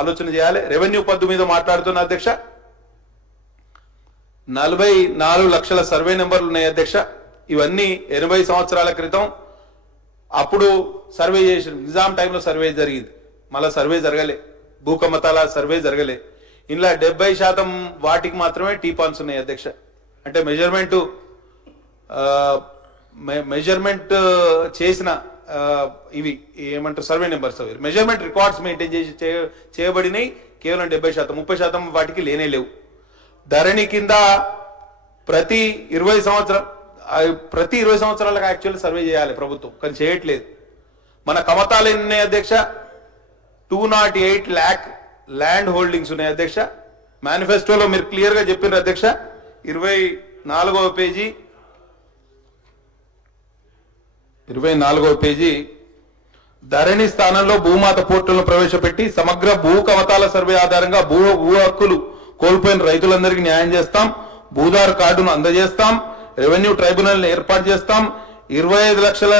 ఆలోచన చేయాలి. రెవెన్యూ పద్దు మీద మాట్లాడుతున్న అధ్యక్ష, 44 లక్షల సర్వే నెంబర్లు ఉన్నాయి అధ్యక్ష. ఇవన్నీ 80 సంవత్సరాల క్రితం అప్పుడు సర్వే చేసిన నిజాం టైంలో సర్వే జరిగింది. మళ్ళీ సర్వే జరగలే, భూకమ్మతాల సర్వే జరగలే. ఇందులో 70% వాటికి మాత్రమే టీపాన్స్ ఉన్నాయి అధ్యక్ష. అంటే మెజర్మెంట్ చేసిన ఇవి ఏమంటారు సర్వే నెంబర్స్, అవి మెజర్మెంట్ రికార్డ్స్ మెయింటైన్ చేసి చేయబడినాయి కేవలం 70%. 30% వాటికి లేనే లేవు. ధరణి కింద ప్రతి 20 సంవత్సరాలకు యాక్చువల్లీ సర్వే చేయాలి ప్రభుత్వం, కానీ చేయట్లేదు. మన కమతాలు ఎన్ని ఉన్నాయి అధ్యక్ష? 208 lakh ల్యాండ్ హోల్డింగ్స్ ఉన్నాయి అధ్యక్ష. మేనిఫెస్టోలో మీరు క్లియర్ గా చెప్పినారు అధ్యక్ష. 24వ పేజీ ధరణి స్థానంలో భూమాత పోర్టల్ను ప్రవేశపెట్టి సమగ్ర భూ కమతాల సర్వే ఆధారంగా భూ హక్కులు కోల్పోయిన రైతులందరికీ న్యాయం చేస్తాం, భూదారు కార్డును అందజేస్తాం, రెవెన్యూ ట్రైబ్యునల్ ఏర్పాటు చేస్తాం, 25 లక్షల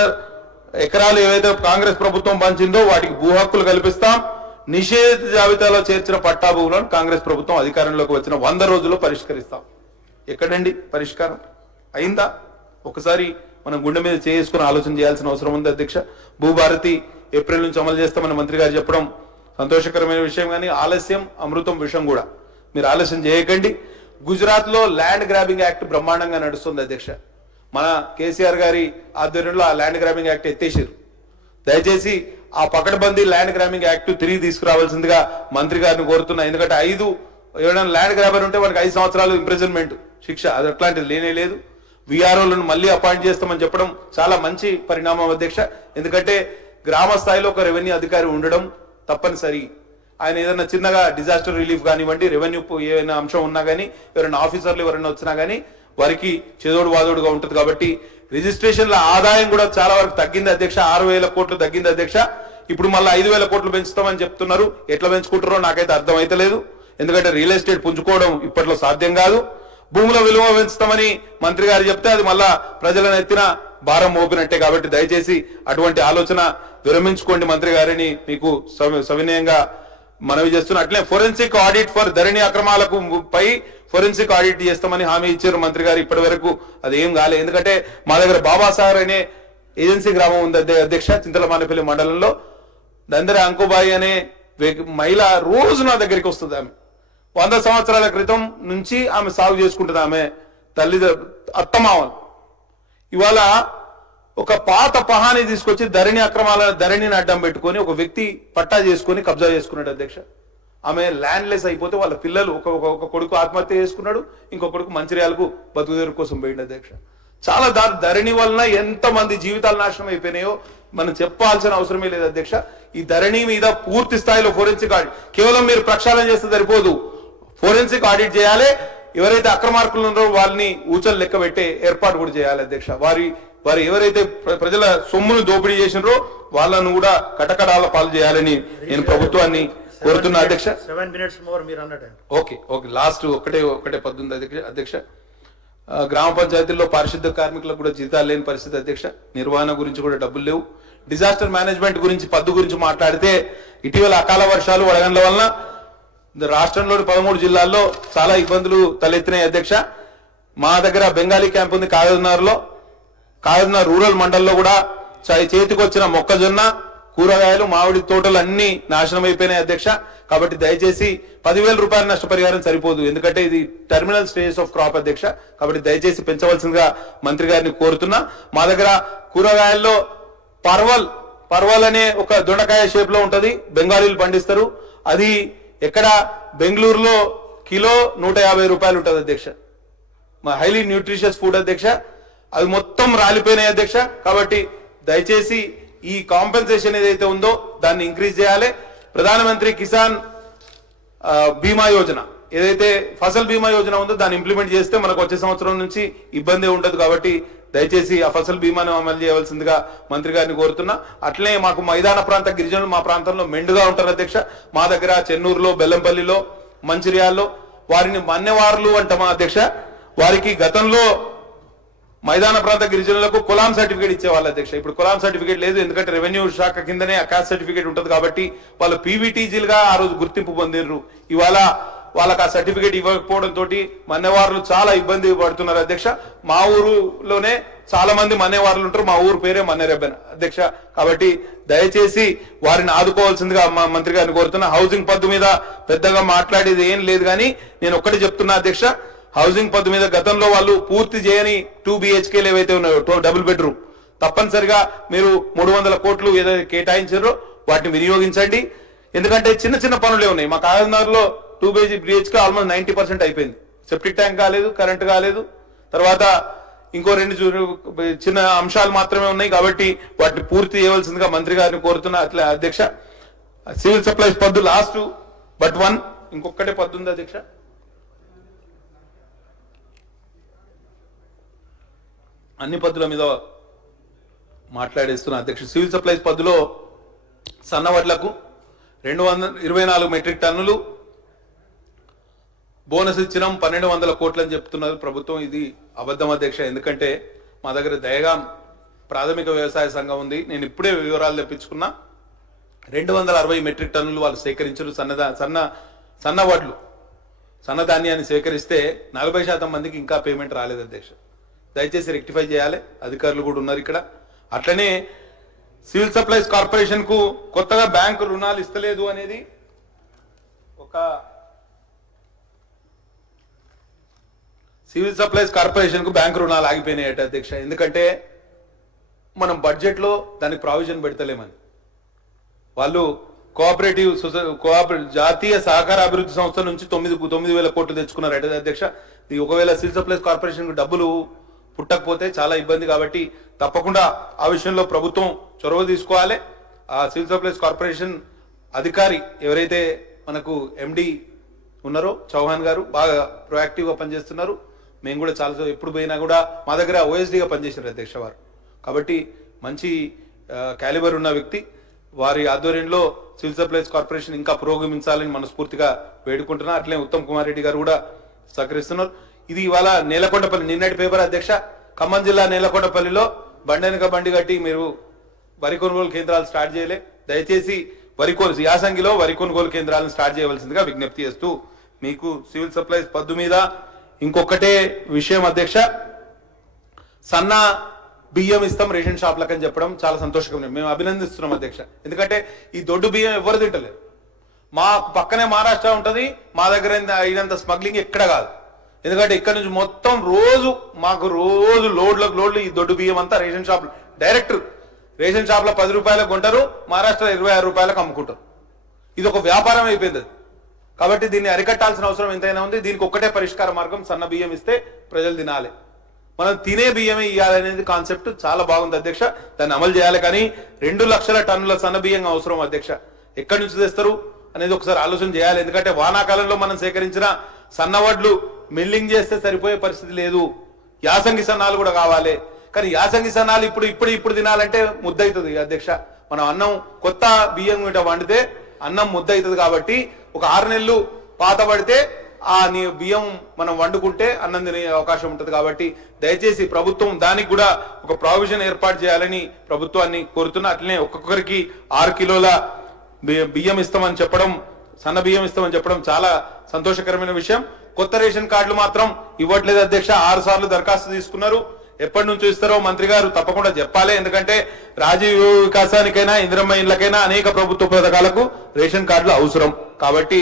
ఎకరాలు ఏవైతే కాంగ్రెస్ ప్రభుత్వం పంచిందో వాటికి భూ హక్కులు కల్పిస్తాం, నిషేధ జాబితాలో చేర్చిన పట్టా భూములను కాంగ్రెస్ ప్రభుత్వం అధికారంలోకి వచ్చిన 100 రోజుల్లో పరిష్కరిస్తాం. ఎక్కడండి పరిష్కారం అయిందా? ఒకసారి మనం గుండె మీద చేసుకుని ఆలోచన చేయాల్సిన అవసరం ఉంది అధ్యక్ష. భూభారతి ఏప్రిల్ నుంచి అమలు చేస్తామని మంత్రి గారు చెప్పడం సంతోషకరమైన విషయం, కానీ ఆలస్యం అమృతం విషయం కూడా. మీరు ఆలస్యం చేయకండి. గుజరాత్ లో ల్యాండ్ గ్రాబింగ్ యాక్ట్ బ్రహ్మాండంగా నడుస్తుంది అధ్యక్ష. మన కేసీఆర్ గారి ఆధ్వర్యంలో ఆ ల్యాండ్ గ్రాబింగ్ యాక్ట్ ఎత్తేసారు. దయచేసి ఆ పకడ్బందీ ల్యాండ్ గ్రాబింగ్ యాక్ట్ తిరిగి తీసుకురావాల్సిందిగా మంత్రి గారిని కోరుతున్నా. ఎందుకంటే ఎవరైనా ల్యాండ్ గ్రాబర్ ఉంటే వాడికి 5 సంవత్సరాలు ఇంప్రిజన్మెంట్ శిక్ష, అది అట్లాంటిది లేనే లేదు. విఆర్ఓలను మళ్ళీ అపాయింట్ చేస్తామని చెప్పడం చాలా మంచి పరిణామం అధ్యక్ష. ఎందుకంటే గ్రామ స్థాయిలో ఒక రెవెన్యూ అధికారి ఉండడం తప్పనిసరి. ఆయన ఏదైనా చిన్నగా డిజాస్టర్ రిలీఫ్ కానివ్వండి, రెవెన్యూ ఏదైనా అంశం ఉన్నా కానీ, ఎవరైనా ఆఫీసర్లు ఎవరైనా వచ్చినా కానీ వారికి చేదోడు వాదోడుగా ఉంటుంది. కాబట్టి రిజిస్ట్రేషన్ల ఆదాయం కూడా చాలా వరకు తగ్గింది అధ్యక్ష. 6,000 కోట్లు తగ్గింది అధ్యక్ష. ఇప్పుడు మళ్ళీ 5,000 కోట్లు పెంచుతామని చెప్తున్నారు. ఎట్లా పెంచుకుంటారో నాకైతే అర్థం అయితే లేదు. ఎందుకంటే రియల్ ఎస్టేట్ పుంజుకోవడం ఇప్పట్లో సాధ్యం కాదు. భూముల విలువ పెంచుతామని మంత్రి గారు చెప్తే అది మళ్ళా ప్రజలను ఎత్తిన భారం మోపినట్టే. కాబట్టి దయచేసి అటువంటి ఆలోచన విరమించుకోండి మంత్రి గారిని మీకు సవినయంగా మనవి చేస్తున్నా. అట్లే ఫోరెన్సిక్ ఆడిట్ ఫర్ ధరణి అక్రమాలకు పై ఫోరెన్సిక్ ఆడిట్ చేస్తామని హామీ ఇచ్చారు మంత్రి గారు. ఇప్పటి వరకు అది ఏం కాలేదు. ఎందుకంటే మా దగ్గర బాబాసాగర్ అనే ఏజెన్సీ గ్రామం ఉంది అధ్యక్ష, చింతలమానేపల్లి మండలంలో. దందరి అంకుబాయి అనే మహిళ రోజు నా దగ్గరికి వస్తుంది. ఆమె 100 సంవత్సరాల క్రితం నుంచి ఆమె సాగు చేసుకుంటుంది. ఆమె అత్తమామలు ఇవాళ ఒక పాత పహాని తీసుకొచ్చి ధరణిని అడ్డం పెట్టుకొని ఒక వ్యక్తి పట్టా చేసుకొని కబ్జా చేసుకున్నాడు అధ్యక్ష. ఆమె ల్యాండ్లెస్ అయిపోతే వాళ్ళ పిల్లలు ఒక కొడుకు ఆత్మహత్య చేసుకున్నాడు, ఇంకొక కొడుకు మంచిర్యాలకు బతుకుదేరు కోసం పోయింది అధ్యక్ష. చాలా ధరణి వలన ఎంతమంది జీవితాలు నాశనం అయిపోయినాయో మనం చెప్పాల్సిన అవసరమే లేదు అధ్యక్ష. ఈ ధరణి మీద పూర్తి స్థాయిలో ఫోరెన్సిక్ ఆడిట్, కేవలం మీరు ప్రక్షాళన చేస్తే సరిపోదు, ఫోరెన్సిక్ ఆడిట్ చేయాలి. ఎవరైతే అక్రమార్కులు ఉన్నారో వాళ్ళని ఊచలు లెక్క పెట్టే ఏర్పాటు కూడా చేయాలి అధ్యక్ష. వారు ఎవరైతే ప్రజల సొమ్మును దోపిడీ చేసినారో వాళ్ళను కూడా కటకడాల పాలు చేయాలని నేను ప్రభుత్వాన్ని కోరుతున్నా అధ్యక్ష. 7 minutes more మీరు అన్నట్టు. ఓకే లాస్ట్ ఒకటే 18 అధ్యక్ష. గ్రామ పంచాయతీల్లో పారిశుద్ధ కార్మికులకు కూడా జీతాలు లేని పరిస్థితి అధ్యక్ష. నిర్వహణ గురించి కూడా డబ్బులు లేవు. డిజాస్టర్ మేనేజ్మెంట్ గురించి పద్దు గురించి మాట్లాడితే ఇటీవల అకాల వర్షాలు వడగండ్ల వలన రాష్ట్రంలోని 13 జిల్లాల్లో చాలా ఇబ్బందులు తలెత్తినాయి అధ్యక్ష. మా దగ్గర బెంగాలీ క్యాంప్ ఉంది కాగజ్నగర్ రూరల్ మండల్లో కూడా చేతికొచ్చిన మొక్కజొన్న, కూరగాయలు, మామిడి తోటలు అన్ని నాశనం అయిపోయినాయి అధ్యక్ష. కాబట్టి దయచేసి 10,000 రూపాయల నష్టపరిహారం సరిపోదు, ఎందుకంటే ఇది టెర్మినల్ స్టేజ్ ఆఫ్ క్రాప్ అధ్యక్ష. కాబట్టి దయచేసి పెంచవలసిందిగా మంత్రి గారిని కోరుతున్నా. మా దగ్గర కూరగాయల్లో పర్వల్ అనే ఒక దొండకాయ షేప్ లో ఉంటది, బెంగాలీలు పండిస్తారు. అది ఎక్కడ బెంగళూరులో కిలో 150 రూపాయలు ఉంటుంది అధ్యక్ష. మా హైలీ న్యూట్రిషియస్ ఫుడ్ అధ్యక్ష. అవి మొత్తం రాలిపోయినాయి అధ్యక్ష. కాబట్టి దయచేసి ఈ కాంపెన్సేషన్ ఏదైతే ఉందో దాన్ని ఇంక్రీజ్ చేయాలి. ప్రధానమంత్రి కిసాన్ బీమా యోజన ఏదైతే ఫసల్ బీమా యోజన ఉందో దాన్ని ఇంప్లిమెంట్ చేస్తే మనకు వచ్చే సంవత్సరం నుంచి ఇబ్బంది ఉండదు. కాబట్టి దయచేసి ఆ ఫసల్ బీమాను అమలు చేయవలసిందిగా మంత్రి గారిని కోరుతున్నా. అట్లనే మాకు మైదాన ప్రాంత గిరిజనులు మా ప్రాంతంలో మెండుగా ఉంటారు అధ్యక్ష. మా దగ్గర చెన్నూరులో, బెల్లంపల్లిలో, మంచిర్యాల్లో వారిని మన్నెవారులు అంటామా అధ్యక్ష. వారికి గతంలో మైదాన ప్రాంత గిరిజనులకు కులాం సర్టిఫికేట్ ఇచ్చేవాళ్ళు అధ్యక్ష. ఇప్పుడు కులాం సర్టిఫికేట్ లేదు, ఎందుకంటే రెవెన్యూ శాఖ కిందనే ఆ కాస్ట్ సర్టిఫికేట్ ఉంటుంది కాబట్టి వాళ్ళు పీవీటీజీలుగా ఆ రోజు గుర్తింపు పొందిర్రు. ఇవాళ వాళ్ళకి ఆ సర్టిఫికేట్ ఇవ్వకపోవడంతో మన్నెవారులు చాలా ఇబ్బంది పడుతున్నారు అధ్యక్ష. మా ఊరులోనే చాలా మంది మన్నెవారులు ఉంటారు, మా ఊరు పేరే మన్నెరెబ్బెన అధ్యక్ష. కాబట్టి దయచేసి వారిని ఆదుకోవాల్సిందిగా మంత్రి గారిని కోరుతున్నా. హౌసింగ్ పద్దు మీద పెద్దగా మాట్లాడేది ఏం లేదు, కానీ నేను ఒక్కటి చెప్తున్నా అధ్యక్ష, హౌసింగ్ పద్దు మీద గతంలో వాళ్ళు పూర్తి చేయని 2 BHKలు ఏవైతే ఉన్నాయో డబుల్ బెడ్రూమ్ తప్పనిసరిగా మీరు 300 కోట్లు ఏదైతే కేటాయించారో వాటిని వినియోగించండి. ఎందుకంటే చిన్న చిన్న పనులే ఉన్నాయి. మా కాకినాడలో 2 BHK ఆల్మోస్ట్ 90% అయిపోయింది. సెప్టిక్ ట్యాంక్ కాలేదు, కరెంట్ కాలేదు, తర్వాత ఇంకో 2 చిన్న అంశాలు మాత్రమే ఉన్నాయి. కాబట్టి వాటిని పూర్తి చేయవలసిందిగా మంత్రి గారిని కోరుతున్నా. అట్లా అధ్యక్ష, సివిల్ సప్లైస్ పద్దు లాస్ట్ బట్ 1 ఇంకొకటే పద్దు ఉంది అధ్యక్ష. అన్ని పద్దుల మీద మాట్లాడేస్తున్నా అధ్యక్ష. సివిల్ సప్లైస్ పద్దులో సన్నవడ్లకు 224 మెట్రిక్ టన్నులు బోనస్ ఇచ్చినాం, 1200 కోట్లు అని చెప్తున్నారు ప్రభుత్వం. ఇది అబద్ధం అధ్యక్ష. ఎందుకంటే మా దగ్గర దయగాం ప్రాథమిక వ్యవసాయ సంఘం ఉంది, నేను ఇప్పుడే వివరాలు తెప్పించుకున్నా. 260 మెట్రిక్ టన్నులు వాళ్ళు సేకరించారు. సన్నవడ్లు సన్నధాన్యాన్ని సేకరిస్తే 40% మందికి ఇంకా పేమెంట్ రాలేదు అధ్యక్ష. దయచేసి రెక్టిఫై చేయాలి, అధికారులు కూడా ఉన్నారు ఇక్కడ. అట్లనే సివిల్ సప్లైస్ కార్పొరేషన్ కు కొత్తగా బ్యాంకు రుణాలు ఇస్తలేదు అనేది సివిల్ సప్లైస్ కార్పొరేషన్ కు బ్యాంకు రుణాలు ఆగిపోయినాయట అధ్యక్ష. ఎందుకంటే మనం బడ్జెట్ లో దానికి ప్రావిజన్ పెడతలేమని వాళ్ళు జాతీయ సహకార అభివృద్ధి సంస్థ నుంచి 9,000 కోట్లు తెచ్చుకున్నారట అధ్యక్ష. ఒకవేళ సివిల్ సప్లైస్ కార్పొరేషన్ కు డబ్బులు పుట్టకపోతే చాలా ఇబ్బంది. కాబట్టి తప్పకుండా ఆ విషయంలో ప్రభుత్వం చొరవ తీసుకోవాలి. ఆ సివిల్ సప్లైస్ కార్పొరేషన్ అధికారి ఎవరైతే మనకు ఎండి ఉన్నారో చౌహాన్ గారు బాగా ప్రొయాక్టివ్ గా పనిచేస్తున్నారు. మేము కూడా చాలా ఎప్పుడు పోయినా కూడా మా దగ్గర ఓఎస్డీగా పనిచేశారు అధ్యక్ష వారు. కాబట్టి మంచి క్యాలిబర్ ఉన్న వ్యక్తి. వారి ఆధ్వర్యంలో సివిల్ సప్లైస్ కార్పొరేషన్ ఇంకా పురోగమించాలని మనస్ఫూర్తిగా వేడుకుంటున్నా. అట్లే ఉత్తమ్ కుమార్ రెడ్డి గారు కూడా సహకరిస్తున్నారు. ఇది ఇవాళ నేలకొండపల్లి నిన్నటి పేపర్ అధ్యక్ష. ఖమ్మం జిల్లా నేలకొండపల్లిలో బండెనక బండి కట్టి మీరు వరి కొనుగోలు కేంద్రాలు స్టార్ట్ చేయలే. దయచేసి యాసంగిలో వరి కొనుగోలు కేంద్రాలను స్టార్ట్ చేయవలసిందిగా విజ్ఞప్తి చేస్తూ మీకు సివిల్ సప్లైస్ పద్దు మీద ఇంకొకటే విషయం అధ్యక్ష, సన్న బియ్యం ఇస్తాం రేషన్ షాప్లకు అని చెప్పడం చాలా సంతోషకరం. మేము అభినందిస్తున్నాం అధ్యక్ష. ఎందుకంటే ఈ దొడ్డు బియ్యం ఎవరు తింటలేరు. మా పక్కనే మహారాష్ట్ర ఉంటది, మా దగ్గర అయినంత స్మగ్లింగ్ ఎక్కడ కాదు. ఎందుకంటే ఇక్కడ నుంచి మొత్తం మాకు రోజు లోడ్లు ఈ దొడ్డు బియ్యం అంతా ration shop direct ration shop లో 10 రూపాయలకు కొంటారు, మహారాష్ట్ర 26 రూపాయలకు అమ్ముకుంటారు. ఇది ఒక వ్యాపారం అయిపోయింది. కాబట్టి దీన్ని అరికట్టాల్సిన అవసరం ఎంతైనా ఉంది. దీనికి ఒక్కటే పరిష్కార మార్గం, సన్న బియ్యం ఇస్తే ప్రజలు తినాలి, మనం తినే బియ్యమే ఇవ్వాలనేది కాన్సెప్ట్ చాలా బాగుంది అధ్యక్ష. దాన్ని అమలు చేయాలి. కానీ 2 లక్షల టన్నుల సన్న బియ్యం అవసరం అధ్యక్ష. ఎక్కడి నుంచి తెస్తారు అనేది ఒకసారి ఆలోచన చేయాలి. ఎందుకంటే వానాకాలంలో మనం సేకరించిన సన్నవడ్లు మిల్లింగ్ చేస్తే సరిపోయే పరిస్థితి లేదు. యాసంగి సన్నాలు కూడా కావాలి. కానీ యాసంగి సన్నాలు ఇప్పుడు తినాలంటే ముద్ద అవుతుంది అధ్యక్ష. మనం అన్నం కొత్త బియ్యం వండితే అన్నం ముద్ద అవుతుంది. కాబట్టి ఒక 6 నెలలు పాత పడితే ఆ బియ్యం మనం వండుకుంటే అన్నం తినే అవకాశం ఉంటుంది. కాబట్టి దయచేసి ప్రభుత్వం దానికి కూడా ఒక ప్రావిజన్ ఏర్పాటు చేయాలని ప్రభుత్వాన్ని కోరుతున్నా. అట్లనే ఒక్కొక్కరికి 6 కిలోల బియ్యం ఇస్తామని చెప్పడం, సన్న బియ్యం ఇస్తామని చెప్పడం చాలా సంతోషకరమైన విషయం. కొత్త రేషన్ కార్డులు మాత్రం ఇవ్వట్లేదు అధ్యక్ష. 6 సార్లు దరఖాస్తు తీసుకున్నారు. ఎప్పటి నుంచి ఇస్తారో మంత్రి గారు తప్పకుండా చెప్పాలి. ఎందుకంటే రాజీవ్ వికాసానికైనా ఇందిరమ్మ ఇళ్లకైనా అనేక ప్రభుత్వ పథకాలకు రేషన్ కార్డులు అవసరం. కాబట్టి